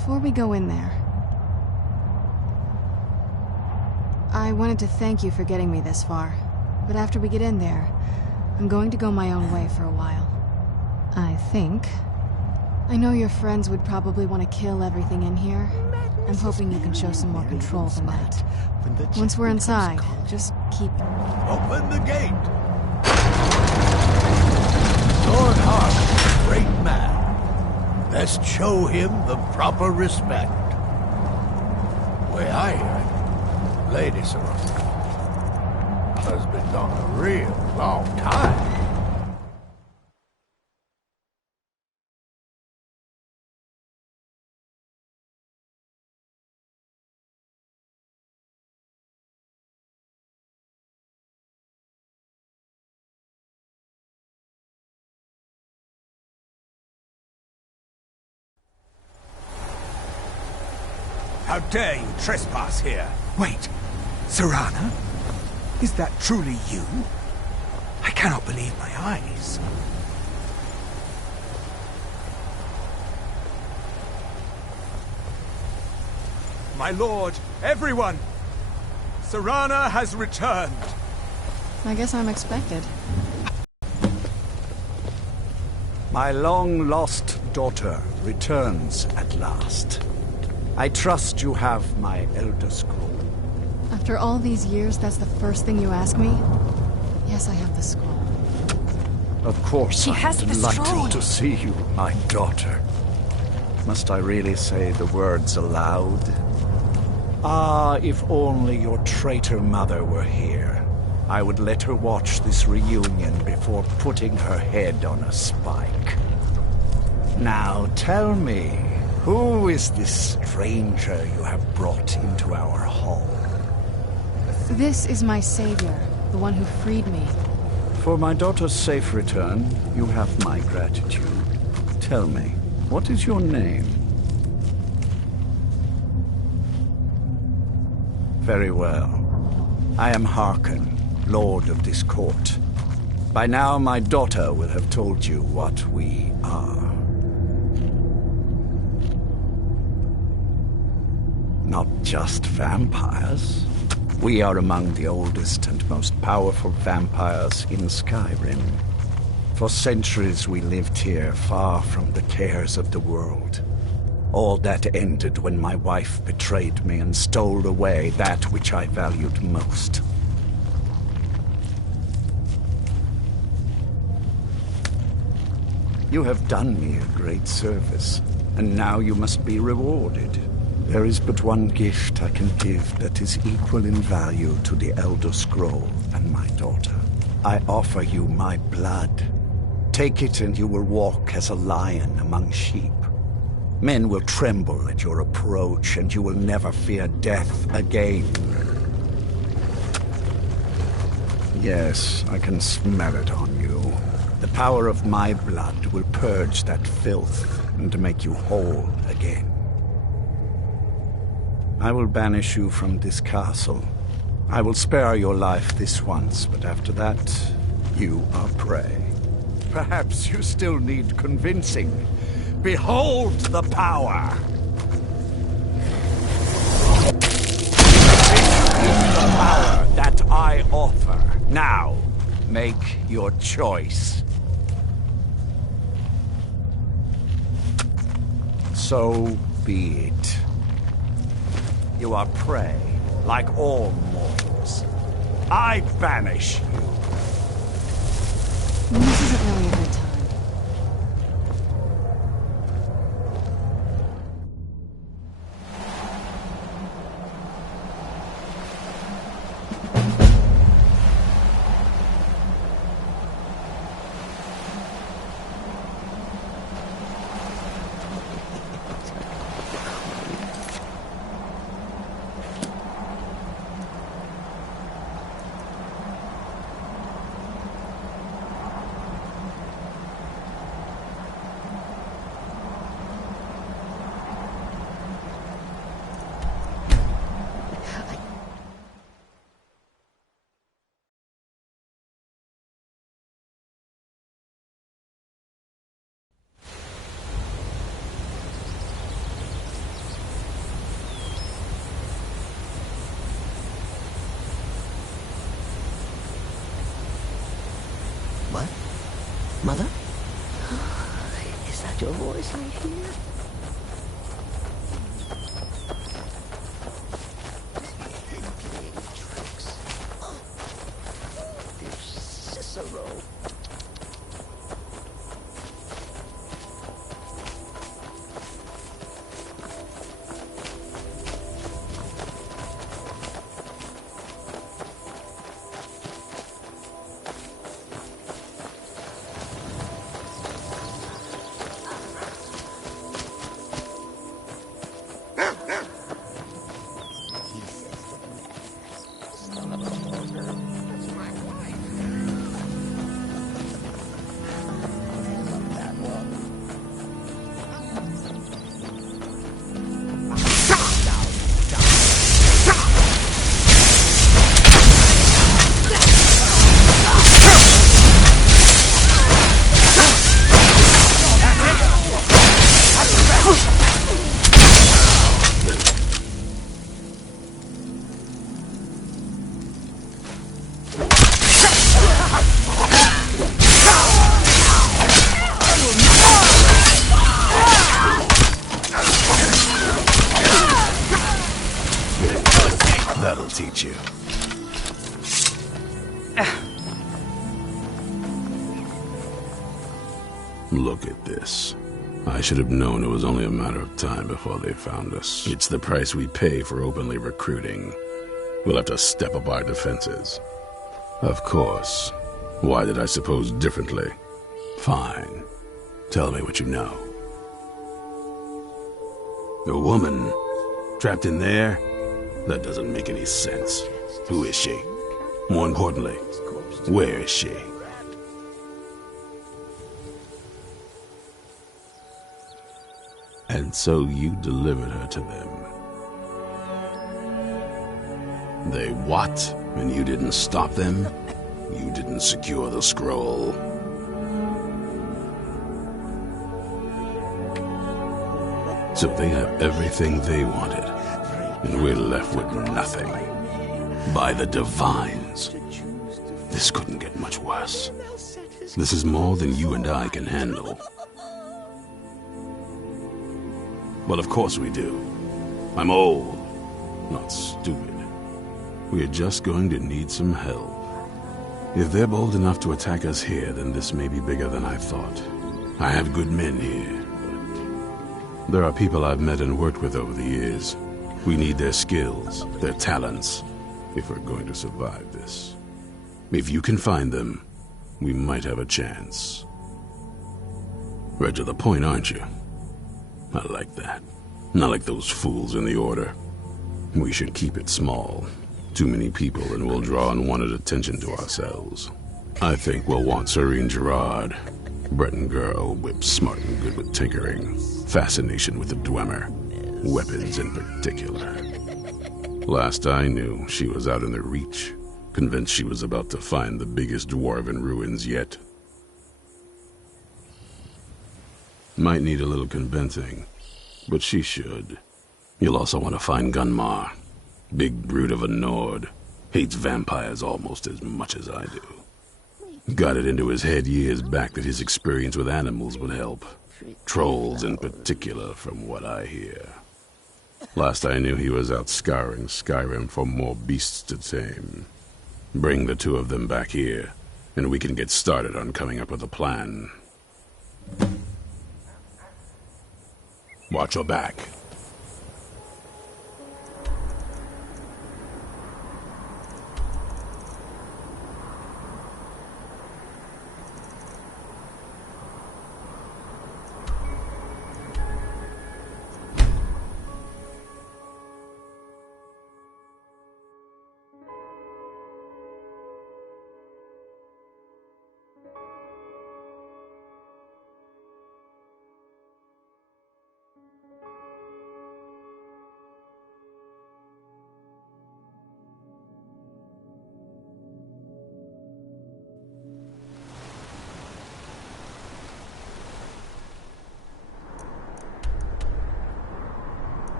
Before we go in there, I wanted to thank you for getting me this far. But after we get in there, I'm going to go my own way for a while. I think. I know your friends would probably want to kill everything in here. I'm hoping you can show some more control than that. Once we're inside, just keep... Open the gate! Dawnguard, great man. Let's show him the proper respect. Way I hear it, Lady Sarona has been gone a real long time. How dare you trespass here? Wait, Sarana? Is that truly you? I cannot believe my eyes. My lord, everyone! Sarana has returned! I guess I'm expected. My long-lost daughter returns at last. I trust you have my Elder Scroll. After all these years, that's the first thing you ask me? Yes, I have the scroll. Of course, She has I'm the scroll. delighted to see you, my daughter. Must I really say the words aloud? Ah, if only your traitor mother were here. I would let her watch this reunion before putting her head on a spike. Now tell me, who is this stranger you have brought into our hall? This is my savior, the one who freed me. For my daughter's safe return, you have my gratitude. Tell me, what is your name? Very well. I am Harkon, Lord of this court. By now, my daughter will have told you what we are. Not just vampires. We are among the oldest and most powerful vampires in Skyrim. For centuries we lived here, far from the cares of the world. All that ended when my wife betrayed me and stole away that which I valued most. You have done me a great service, and now you must be rewarded. There is but one gift I can give that is equal in value to the Elder Scroll and my daughter. I offer you my blood. Take it and you will walk as a lion among sheep. Men will tremble at your approach and you will never fear death again. Yes, I can smell it on you. The power of my blood will purge that filth and make you whole again. I will banish you from this castle. I will spare your life this once, but after that, you are prey. Perhaps you still need convincing. Behold the power! This is the power that I offer. Now, make your choice. So be it. You are prey, like all mortals. I banish you. This isn't really a good time. that your voice I hear? Playing tricks. Dear Cicero. That'll teach you. Look at this. I should have known it was only a matter of time before they found us. It's the price we pay for openly recruiting. We'll have to step up our defenses. Of course. Why did I suppose differently? Fine. Tell me what you know. A woman? Trapped in there? That doesn't make any sense. Who is she? More importantly, where is she? And so you delivered her to them. They what? And you didn't stop them? You didn't secure the scroll? So they have everything they wanted, and we're left with nothing. By the Divines. This couldn't get much worse. This is more than you and I can handle. Well, of course we do. I'm old, not stupid. We're just going to need some help. If they're bold enough to attack us here, then this may be bigger than I thought. I have good men here, but there are people I've met and worked with over the years. We need their skills, their talents, if we're going to survive this. If you can find them, we might have a chance. Right to the point, aren't you? I like that. Not like those fools in the Order. We should keep it small. Too many people and we'll draw unwanted attention to ourselves. I think we'll want Serene Gerard. Breton girl, whip smart and good with tinkering. Fascination with the Dwemer. Weapons in particular. Last I knew, she was out in the Reach, convinced she was about to find the biggest dwarven ruins yet. Might need a little convincing, but she should. You'll also want to find Gunmar. Big brute of a Nord. Hates vampires almost as much as I do. Got it into his head years back that his experience with animals would help. Trolls in particular, from what I hear. Last I knew, he was out scouring Skyrim for more beasts to tame. Bring the two of them back here, and we can get started on coming up with a plan. Watch your back.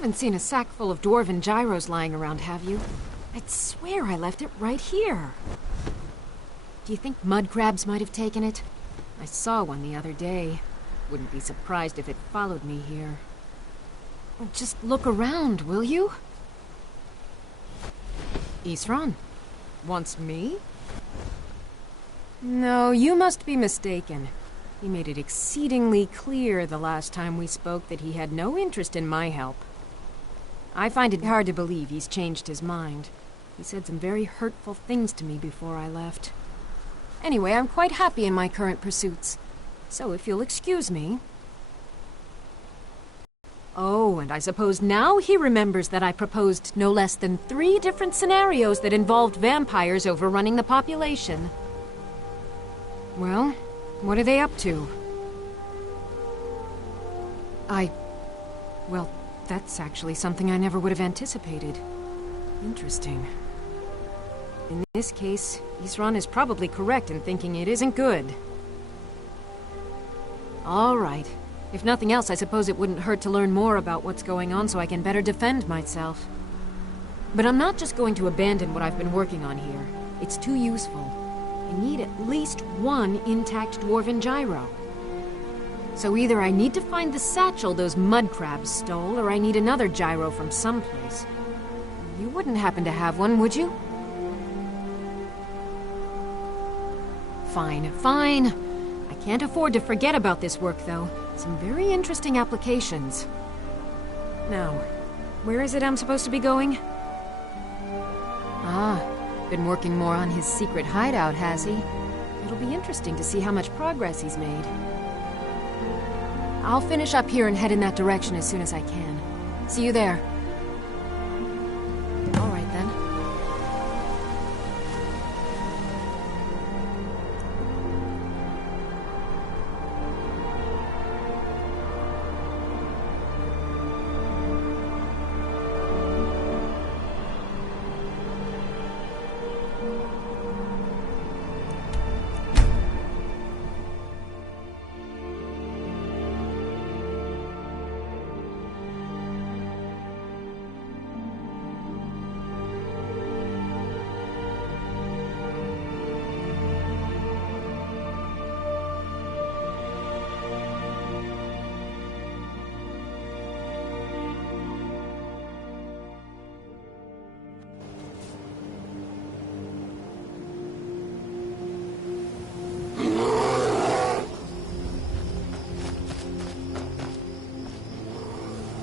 haven't seen a sack full of dwarven gyros lying around, have you? I'd swear I left it right here. Do you think mud crabs might have taken it? I saw one the other day. Wouldn't be surprised if it followed me here. Just look around, will you? Isran? Wants me? No, you must be mistaken. He made it exceedingly clear the last time we spoke that he had no interest in my help. I find it hard to believe he's changed his mind. He said some very hurtful things to me before I left. Anyway, I'm quite happy in my current pursuits. So if you'll excuse me... Oh, and I suppose now he remembers that I proposed no less than 3 different scenarios that involved vampires overrunning the population. Well, what are they up to? Well, that's actually something I never would have anticipated. Interesting. In this case, Isran is probably correct in thinking it isn't good. All right. If nothing else, I suppose it wouldn't hurt to learn more about what's going on so I can better defend myself. But I'm not just going to abandon what I've been working on here. It's too useful. I need at least 1 intact dwarven gyro. So either I need to find the satchel those mud crabs stole, or I need another gyro from someplace. You wouldn't happen to have one, would you? Fine, fine. I can't afford to forget about this work, though. Some very interesting applications. Now, where is it I'm supposed to be going? Ah, been working more on his secret hideout, has he? It'll be interesting to see how much progress he's made. I'll finish up here and head in that direction as soon as I can. See you there. All right, then.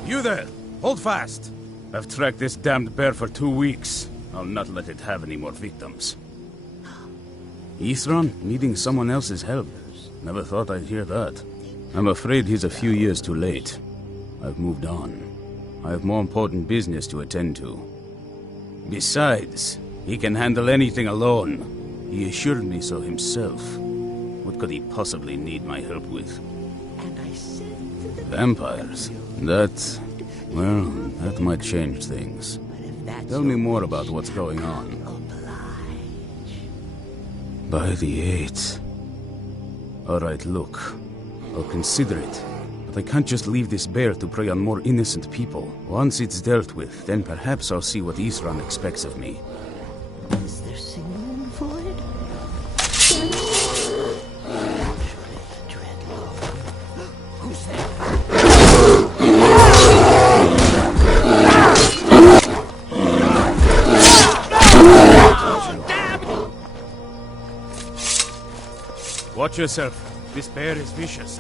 You there! Hold fast! I've tracked this damned bear for 2 weeks. I'll not let it have any more victims. Isran needing someone else's help. Never thought I'd hear that. I'm afraid he's a few years too late. I've moved on. I have more important business to attend to. Besides, he can handle anything alone. He assured me so himself. What could he possibly need my help with? And I said to the Vampires? That... well, that might change things. but if that's Tell me more about what's going on. By the 8th. Alright, look. I'll consider it. But I can't just leave this bear to prey on more innocent people. Once it's dealt with, then perhaps I'll see what Isran expects of me. Is there singing in the void? Who's there? Watch yourself. This bear is vicious.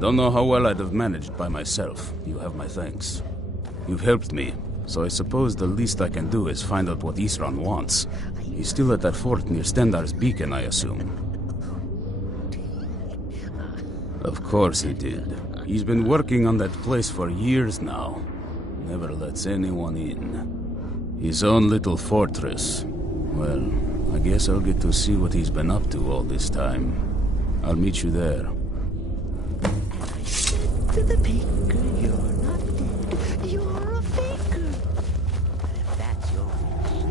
Don't know how well I'd have managed by myself. You have my thanks. You've helped me, so I suppose the least I can do is find out what Isran wants. He's still at that fort near Stendar's beacon, I assume. Of course he did. He's been working on that place for years now. Never lets anyone in. His own little fortress. Well, I guess I'll get to see what he's been up to all this time. I'll meet you there. I said to the baker, you're not dead. You're a faker. But if that's your wish.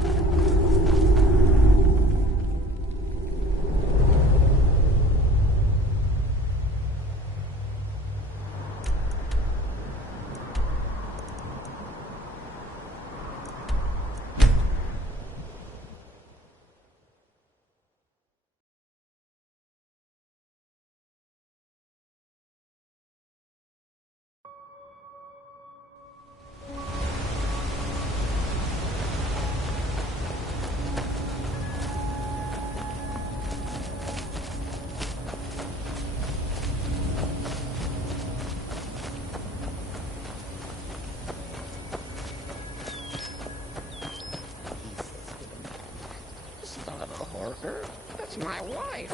That's my wife.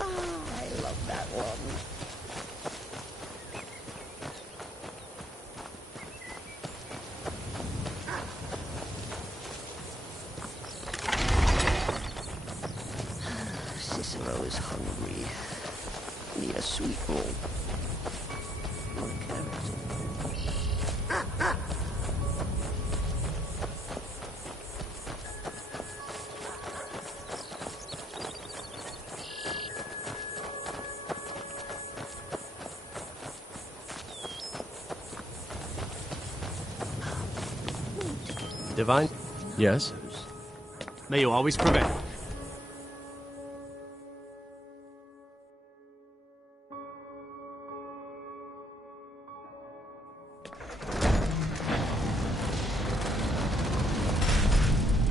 Oh, I love that one. Cicero is hungry. Need a sweet roll. Or carrot. Divine? Yes? May you always prevail.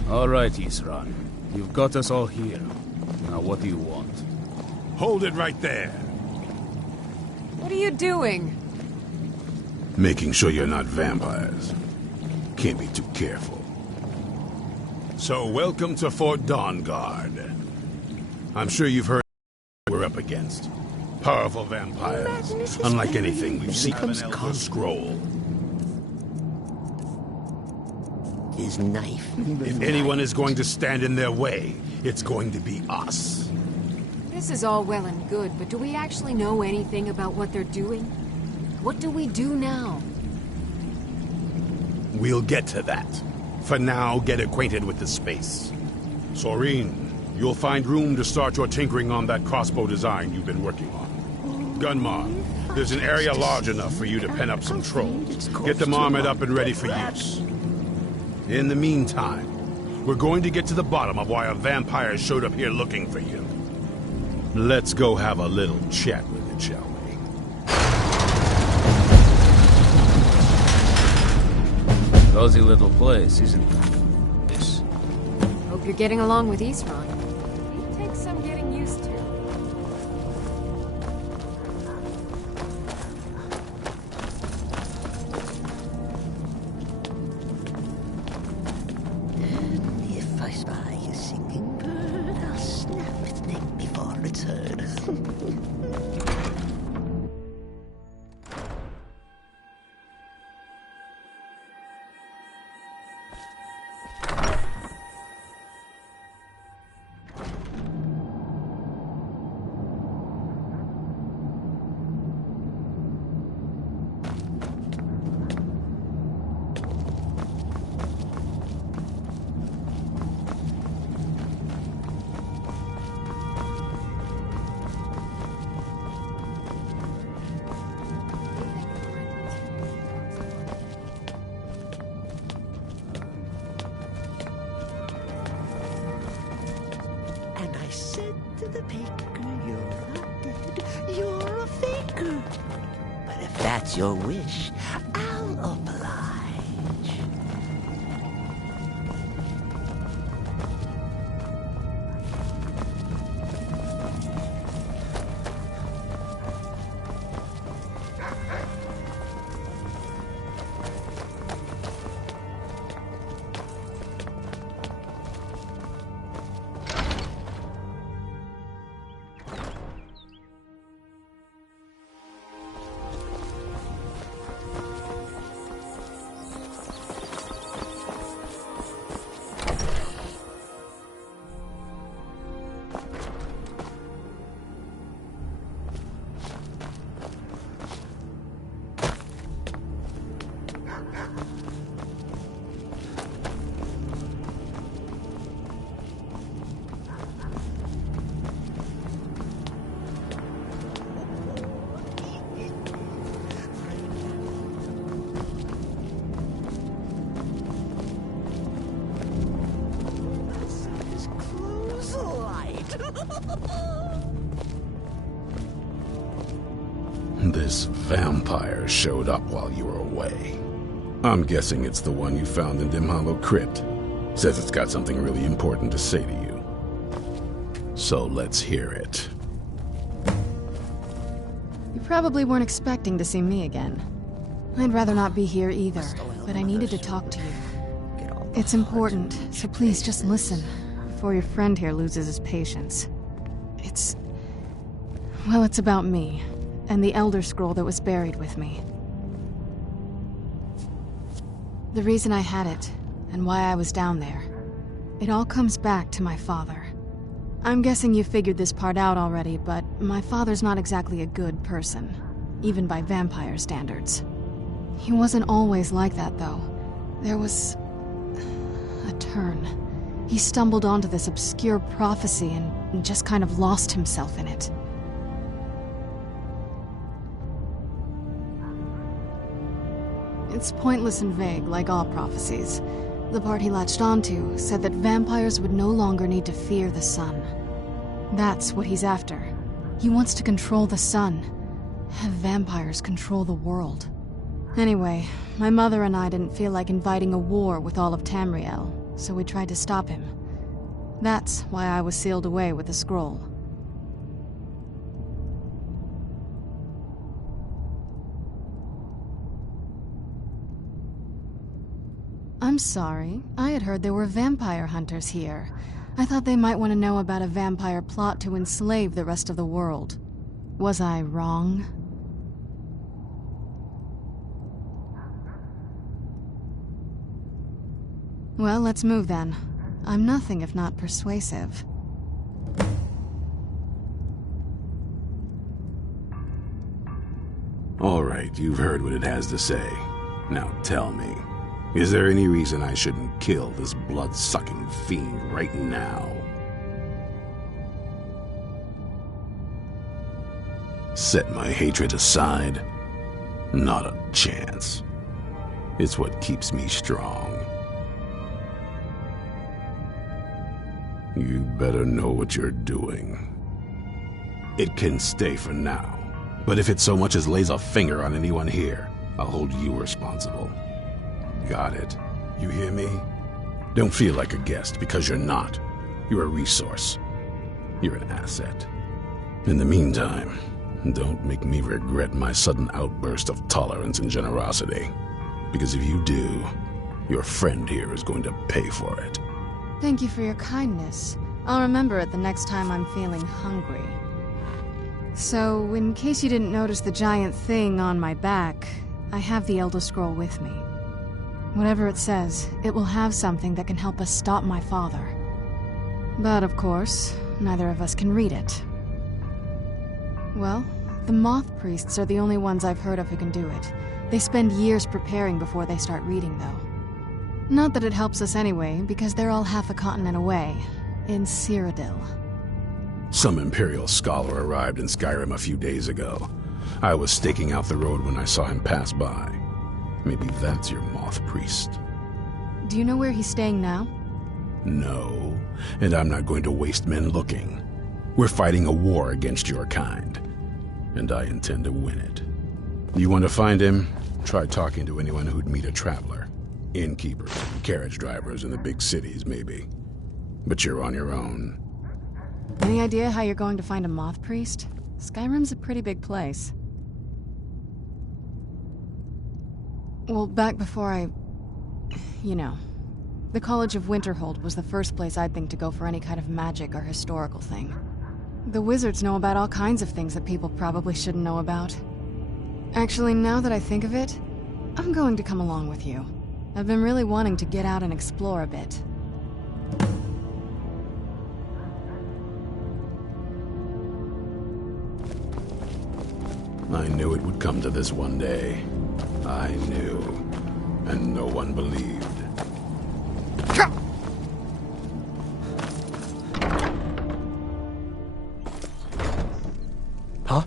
All right, Isran. You've got us all here. Now what do you want? Hold it right there. What are you doing? Making sure you're not vampires. Can't be too careful. So, welcome to Fort Dawnguard. I'm sure you've heard what we're up against. Powerful vampires, unlike anything we've seen. An Elder Scroll. His knife. If anyone is going to stand in their way, it's going to be us. This is all well and good, but do we actually know anything about what they're doing? What do we do now? We'll get to that. For now, get acquainted with the space. Soreen, you'll find room to start your tinkering on that crossbow design you've been working on. Gunmar, there's an area large enough for you to pen up some trolls. Get them armored up and ready for use. In the meantime, we're going to get to the bottom of why a vampire showed up here looking for you. Let's go have a little chat with it, shall we? Cozy little place, isn't it? This. Hope you're getting along with Isran. It takes some getting used to. If I spy a singing bird, I'll snap its neck before it's heard. And I said to the baker, you're not dead, you're a faker. But if that's your wish, I'll oblige. This vampire showed up while you were away. I'm guessing it's the one you found in Dim Hollow Crypt. Says it's got something really important to say to you. So let's hear it. You probably weren't expecting to see me again. I'd rather not be here either, but I needed to talk to you. It's important, so please just listen, before your friend here loses his patience. It's about me, and the Elder Scroll that was buried with me. The reason I had it, and why I was down there, it all comes back to my father. I'm guessing you figured this part out already, but my father's not exactly a good person, even by vampire standards. He wasn't always like that, though. There was a turn. He stumbled onto this obscure prophecy and just kind of lost himself in it. It's pointless and vague, like all prophecies. The part he latched onto said that vampires would no longer need to fear the sun. That's what he's after. He wants to control the sun. Have vampires control the world. Anyway, my mother and I didn't feel like inviting a war with all of Tamriel, so we tried to stop him. That's why I was sealed away with the scroll. I'm sorry. I had heard there were vampire hunters here. I thought they might want to know about a vampire plot to enslave the rest of the world. Was I wrong? Well, let's move then. I'm nothing if not persuasive. All right, you've heard what it has to say. Now tell me, is there any reason I shouldn't kill this blood-sucking fiend right now? Set my hatred aside? Not a chance. It's what keeps me strong. You better know what you're doing. It can stay for now, but if it so much as lays a finger on anyone here, I'll hold you responsible. Got it? You hear me? Don't feel like a guest, because you're not. You're a resource. You're an asset. In the meantime, don't make me regret my sudden outburst of tolerance and generosity. Because if you do, your friend here is going to pay for it. Thank you for your kindness. I'll remember it the next time I'm feeling hungry. So, in case you didn't notice the giant thing on my back, I have the Elder Scroll with me. Whatever it says, it will have something that can help us stop my father. But of course, neither of us can read it. Well, the Moth Priests are the only ones I've heard of who can do it. They spend years preparing before they start reading, though. Not that it helps us anyway, because they're all half a continent away, in Cyrodiil. Some Imperial scholar arrived in Skyrim a few days ago. I was staking out the road when I saw him pass by. Maybe that's your Moth Priest. Do you know where he's staying now? No, and I'm not going to waste men looking. We're fighting a war against your kind, and I intend to win it. You want to find him? Try talking to anyone who'd meet a traveler. Innkeepers, carriage drivers in the big cities, maybe. But you're on your own. Any idea how you're going to find a Moth Priest? Skyrim's a pretty big place. Well, back before the College of Winterhold was the first place I'd think to go for any kind of magic or historical thing. The wizards know about all kinds of things that people probably shouldn't know about. Actually, now that I think of it, I'm going to come along with you. I've been really wanting to get out and explore a bit. I knew it would come to this one day. I knew. And no one believed. Huh?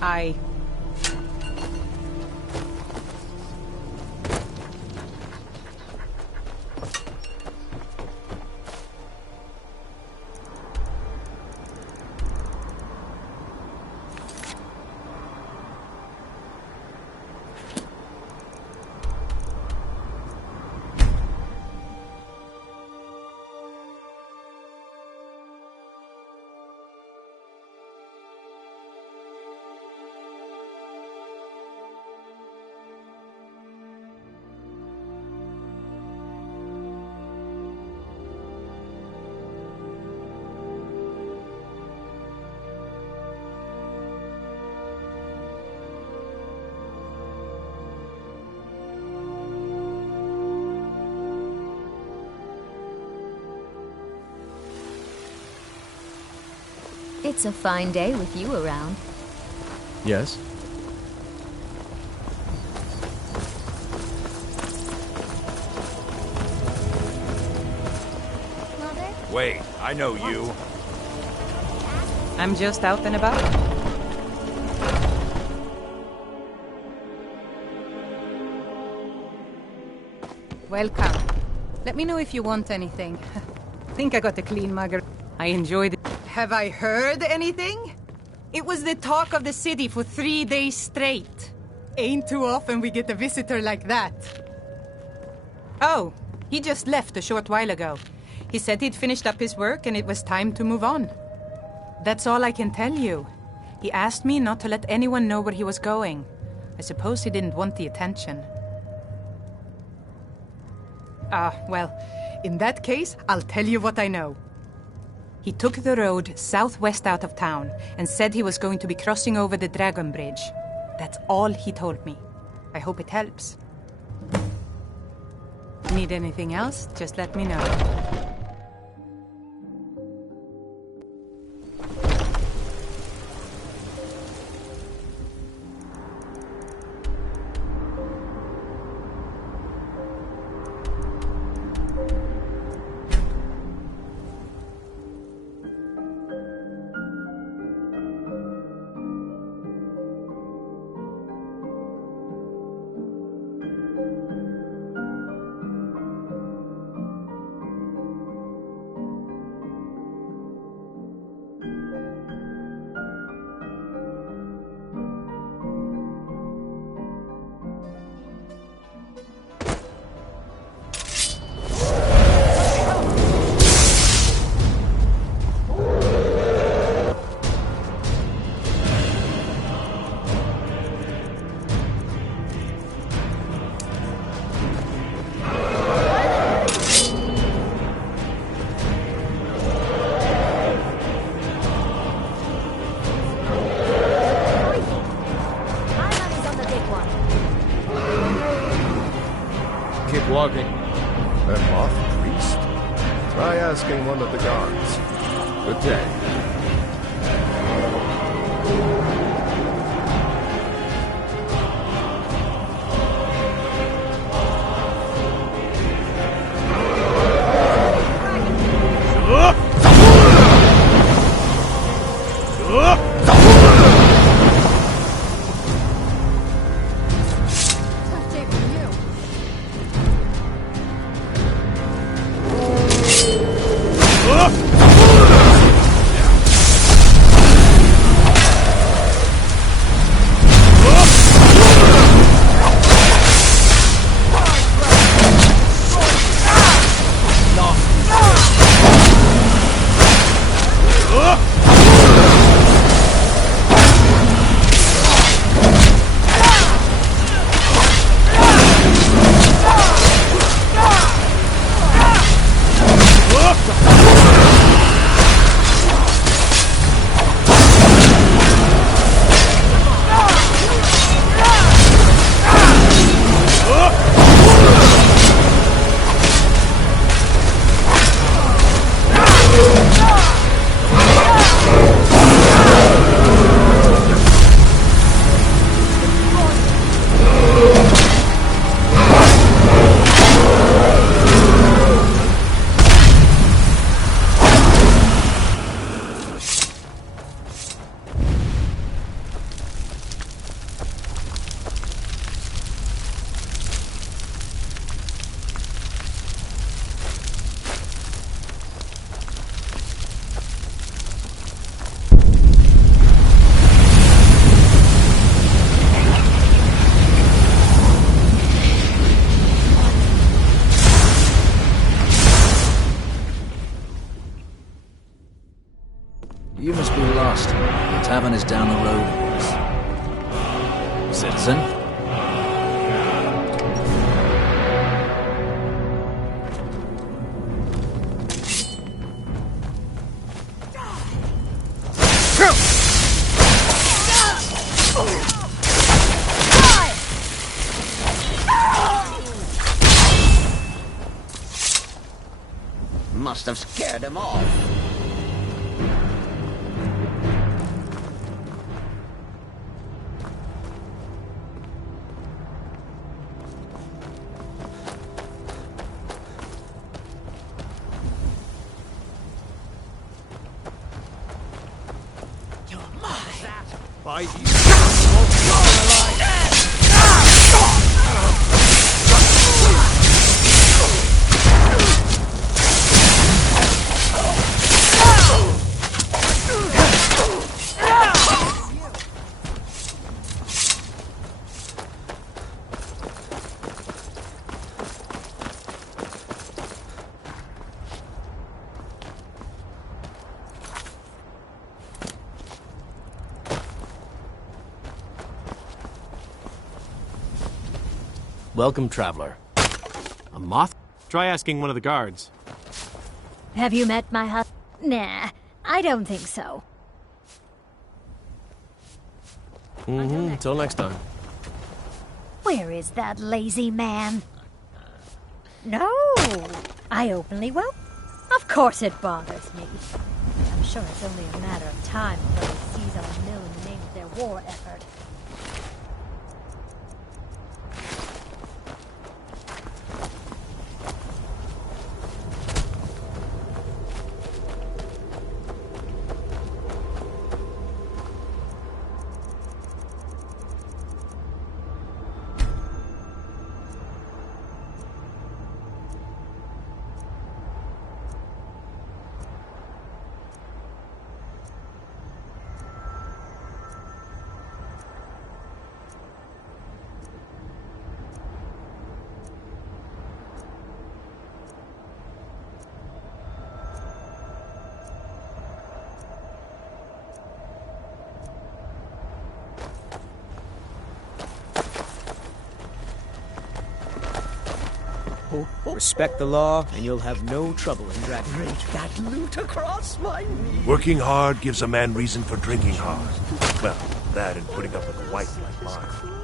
I... It's a fine day with you around. Yes? Wait, I know you. I'm just out and about. Welcome. Let me know if you want anything. Think I got a clean mugger. I enjoyed it. Have I heard anything? It was the talk of the city for 3 days straight. Ain't too often we get a visitor like that. Oh, he just left a short while ago. He said he'd finished up his work and it was time to move on. That's all I can tell you. He asked me not to let anyone know where he was going. I suppose he didn't want the attention. Well, in that case, I'll tell you what I know. He took the road southwest out of town and said he was going to be crossing over the Dragon Bridge. That's all he told me. I hope it helps. Need anything else? Just let me know. Walking. That moth priest? Try asking one of the guards. Good day. rodents. Citizen? Must have scared him off. You're mine. By you. Welcome, traveler. A moth? Try asking one of the guards. Have you met my husband? Nah, I don't think so. Until next time. Where is that lazy man? No, I openly will. Of course it bothers me. I'm sure it's only a matter of time before he sees our mill in the name of their war effort. Respect the law, and you'll have no trouble in dragging. Break that loot across my knee. Working hard gives a man reason for drinking hard. Well, that and putting up with a wife like mine.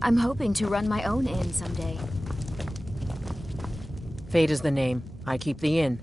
I'm hoping to run my own inn someday. Fate is the name. I keep the inn.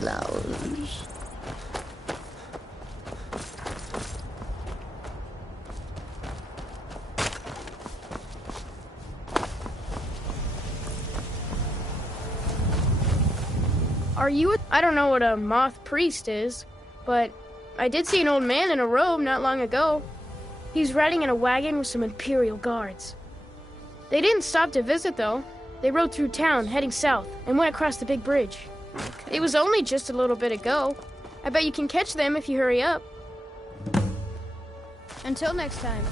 Flowers. Are you I don't know what a moth priest is, but I did see an old man in a robe not long ago. He's riding in a wagon with some Imperial guards. They didn't stop to visit, though. They rode through town, heading south, and went across the big bridge. It was only just a little bit ago. I bet you can catch them if you hurry up. Until next time.